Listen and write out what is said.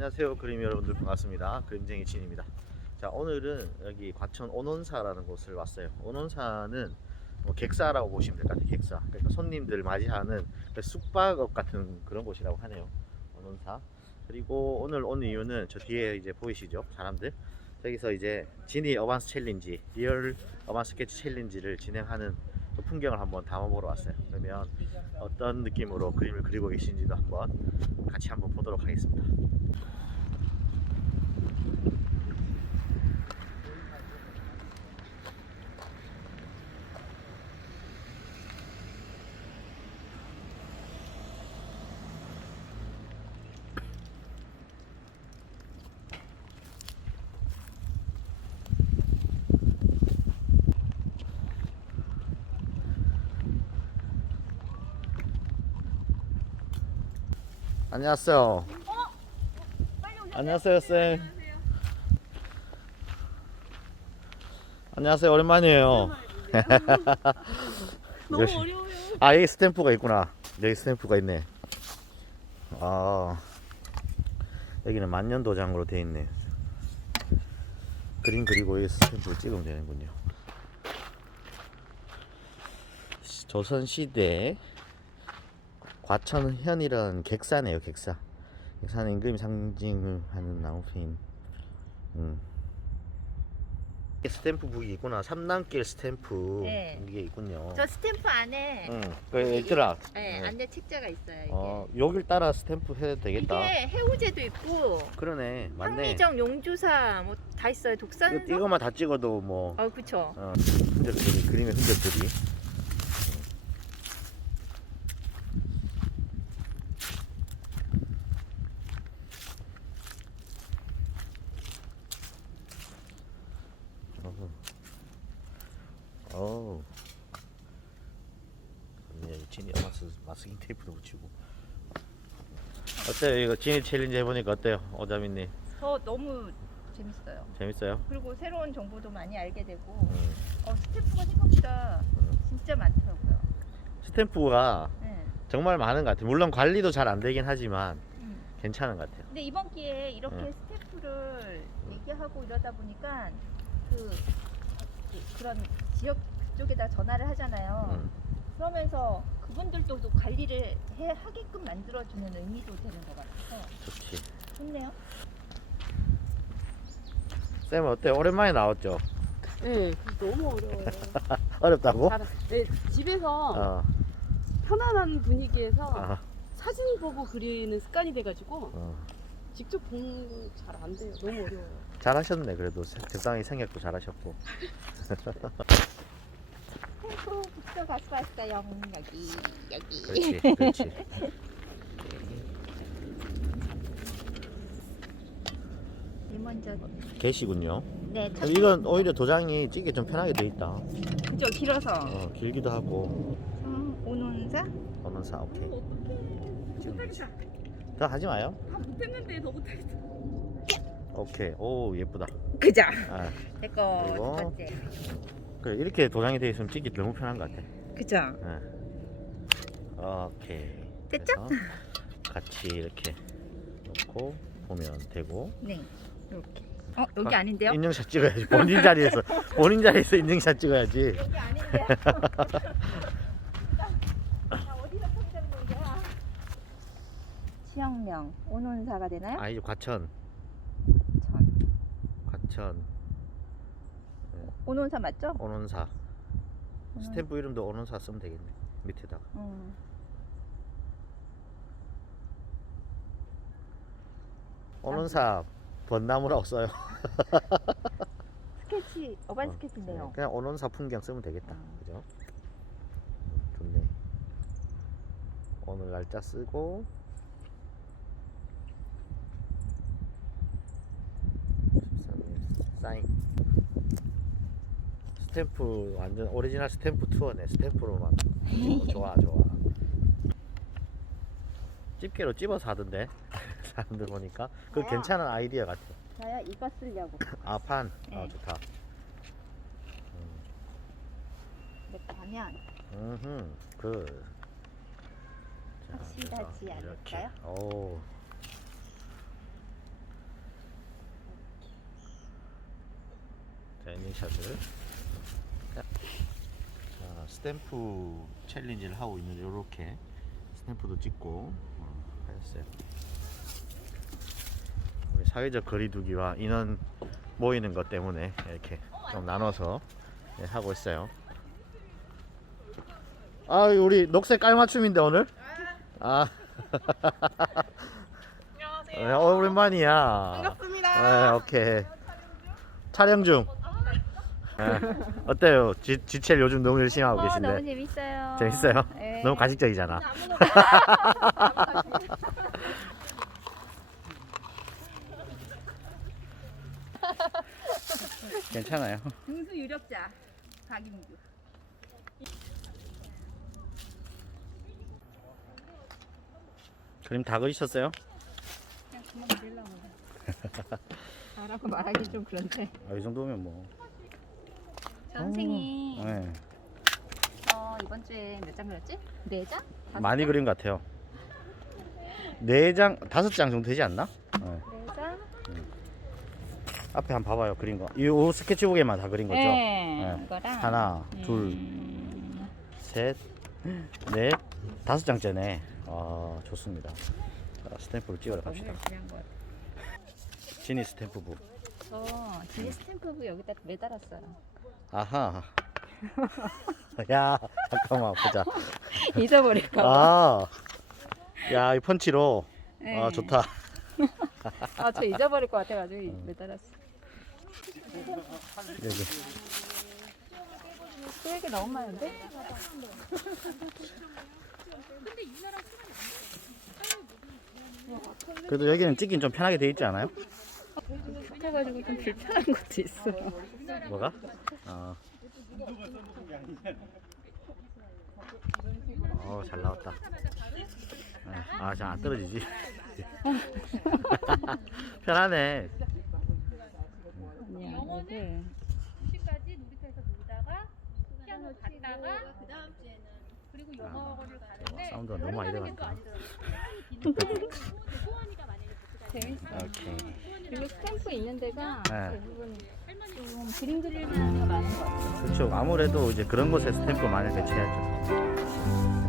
안녕하세요 그림 여러분들 반갑습니다. 그림쟁이 진입니다. 자 오늘은 여기 과천 온원사라는 곳을 왔어요. 온원사는 뭐 객사라고 보시면 될 것 같아요 객사. 그러니까 손님들 맞이하는 그 숙박업 같은 그런 곳이라고 하네요 온원사. 그리고 오늘 온 이유는 저 뒤에 이제 보이시죠 사람들? 저기서 이제 지니 어반스 챌린지 리얼 어반스 스케치 챌린지를 진행하는 그 풍경을 한번 담아보러 왔어요. 그러면 어떤 느낌으로 그림을 그리고 계신지도 한번 같이 한번 보도록 하겠습니다. 안녕하세요. 안녕하세요, 쌤. 안녕하세요, 오랜만이에요. 너무 열심히- 어려워요. 아, 여기 스탬프가 있구나. 여기 스탬프가 있네. 아, 여기는 만년 도장으로 돼 있네. 그림 그리고 이 스탬프를 찍으면 되는군요. 시- 조선시대 과천현이라는 객사네요, 객사. 객사는 임금 상징을 하는 나무페인. 음. 스탬프 북이 있구나. 삼남길 스탬프 네. 이게 있군요. 저 스탬프 안에 응. 그 얘들아. 네, 응. 안내 책자가 있어요. 이게. 어, 여길 따라 스탬프 해도 되겠다. 이게 해우제도 있고 그러네. 맞네. 황리정 용주사 뭐 다 있어요. 이거, 이거만 다 찍어도 뭐 어 그쵸. 어, 흔적들이 그림의 흔적들이. 어후. 어우. 네, 진이 마스 마스킹 테이프도 붙이고. 어때요? 이거 진이 챌린지 해보니까 어때요, 오자민님? 저 너무 재밌어요. 재밌어요? 그리고 새로운 정보도 많이 알게 되고 음. 어, 스탬프가 생각보다 음. 진짜 많더라고요. 스탬프가 네. 정말 많은 것 같아요. 물론 관리도 잘 안 되긴 하지만 음. 괜찮은 것 같아요. 근데 이번 기회에 이렇게 네. 스탬프를 얘기하고 이러다 보니까 그 그- 그런 지역 쪽에다 전화를 하잖아요. 음. 그러면서 그분들도 또 관리를 해 하게끔 만들어주는 의미도 되는 것 같아서 좋지. 좋네요. 쌤 어때? 오랜만에 나왔죠? 네, 너무 어려워요. 어렵다고? 잘, 네, 집에서 어, 편안한 분위기에서 아, 사진 보고 그리는 습관이 돼가지고 어. 직접 보는 잘안 돼요. 너무 어려워요. 잘하셨네. 그래도 세- 적당히 생각도 잘하셨고. 템포 북서 가서 왔어요. 여기 여기. 그렇지, 그렇지. 이 먼저 계시군요. 네. 첫 이건 오히려 도장이 찍기 좀 편하게 돼 있다. 그죠 길어서 어, 길기도 하고. 음, 오논사 언론사 오케이. 못하겠다. 더 하지 마요. 다 못했는데 더 못하겠다. 오케이. 오 예쁘다. 그죠. 아, 내거 그리고? 두 번째. 그래, 이렇게 도장이 돼 있으면 찍기 너무 편한 것 같아. 그죠. 예. 오케이. 됐죠? 그래서 같이 이렇게 놓고 보면 되고. 네. 이렇게. 어 여기 아, 아닌데요? 인증샷 찍어야지. 본인 자리에서 본인 자리에서 인증샷 찍어야지. 여기 아닌데요. 지역명 오논사가 되나요? 아 이제 과천, 전. 과천 오논사 맞죠? 온원사 오논- 스탬프 이름도 온원사 쓰면 되겠네. 밑에다가. 음. 온원사 번나무라고 써요. 스케치 어반 어, 스케치인데요. 그냥 온원사 풍경 쓰면 되겠다. 음. 그죠? 좋네. 오늘 날짜 쓰고 13일 사인 스탬프 완전 오리지널 스탬프 투어네. 스탬프로만. 좋아 좋아. 집게로 집어서 하던데. 사람들 보니까. 그 괜찮은 아이디어 같아. 나야 이거 쓰려고. 아판. 어, 네. 아, 좋다. 음. 이렇게 하면 음흠. 그 확실하지 이렇게. 않을까요? 오 자, 엔딩 샷을. 자, 자, 스탬프 챌린지를 하고 있는데 이렇게 스탬프도 찍고 어, 하였어요. 우리 사회적 거리두기와 인원 모이는 것 때문에 이렇게 좀 나눠서 네, 하고 있어요. 아, 우리 녹색 깔맞춤인데 오늘? 아. 안녕하세요. 어, 오랜만이야. 반갑습니다. 네, 오케이. 촬영 중. 네. 어때요? 지, 지첼 요즘 너무 열심히 하고 어, 너무 계신데. 재밌어요. 재밌어요? 네. 너무 가식적이잖아. 괜찮아요. 등수 유력자 박인규. 그림 다 그리셨어요? 그냥 그만 그리려고. 다라고 말하기 좀 그런데. 아, 이 정도면 뭐. 선생이 네. 어, 이번 주에 몇 장 그렸지? 네 장? 다섯 많이 장? 그린 것 같아요. 네 장, 다섯 장 정도 되지 않나? 네. 네 장? 앞에 한 번 봐봐요, 그린 거. 이요 스케치북에만 다 그린 거죠? 네. 네. 이거랑 하나, 둘, 음, 셋, 넷, 다섯 장째네. 아, 좋습니다. 자, 스탬프를 찍으러 갑시다. 지니 스탬프북. 저 지니 스탬프부 여기다 매달았어요. 아하. 야, 잠깐만 보자. 잊어버릴까 봐. 아, 야, 이 펀치로. 네. 아, 좋다. 아, 저 잊어버릴 것 같아가지고 음. 매달았어. 여기. 쓰레기 너무 많은데? 그래도 여기는 찍긴 좀 편하게 돼 있지 않아요? 급해가지고 좀 불편한 것도 있어. 뭐가? 아. 어, 잘 나왔다. 아, 잘 안 떨어지지. 편하네. 아니야, 이게. 2시까지 놀이터에서 놀다가 피아노 갔다가 그 다음 주에는 그리고 영어를 가는데 사운드가 너무 많이. 소원이가 재밌어. 오케이. 그리고 스탬프 있는 데가 네. 대부분 좀 그림 그릴 만한 데가 많은 것 같아요. 그렇죠. 아무래도 이제 그런 곳에 스탬프 많이 배치해야죠.